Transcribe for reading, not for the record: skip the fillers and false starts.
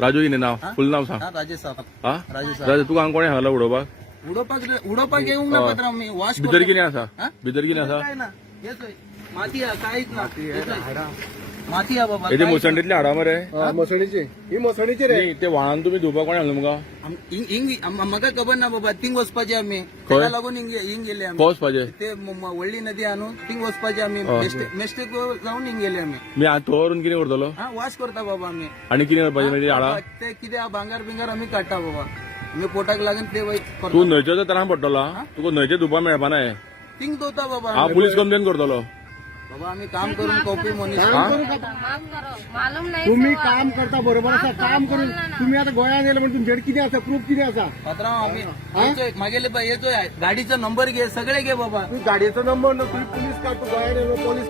राजू हिने नाव हा? फुल नाव सांग. हा, राजेश साहेब. हा राजेश साहेब. राजू तुका कोणी हागला उडोवपाक उडोपाक येऊंक ना पात्रांव मी वॉश भितर कितें आसा हा? भितर कितें आसा काय ना येतोय माती हा, काहीच ना येतोय. माती हा बाबा हेजे काहीच मुसंडीतले हाडा मरे मसणीची ही मसणीची रे न्ही, ते व्हाळान तुम्ही धुवपाक कोणी हाडलं मुगा ना. म्हाका खबर ना बाबा थिंग वचपाचे आमी त्याला लागून हिंग गेले आमी पावस पाहिजे ते व्हडली नदी आणून थिंग वचपाचे आमी मिस्टेक जाऊन हिंग गेले आमी मी आता व्हरून कितें करतलो हा वॉश करता बाबा आमी आनी कितें करपाचें म्हणजे हाडा ते कितें भांगार बिंगार आमी काडटा बाबा आमी पोटाक लागून ते वयर तू करता न्हंयचो त्रास पडटलो हा? तुका न्हंयचे धुवपा मेळपा ना हे. थिंग दोता बाबा हांव पुलीस कंप्लेन करतलो बाबा आम्ही काम करून कॉपी मनीस हा? मालूम नाही तुम्ही काम करता बरोबर असा काम करून तुम्ही आता गोंयांत येयला म्हणजे तुमच्याकडे किती असा प्रूफ किती असा पात्रांव आम्ही येतोय मागेले येतोय गाडीचा नंबर घे सगळे घे बाबा तुम्ही गाडीचा नंबर ना तुम्ही पोलीस काढतो गोंयांत येयलो पोलीस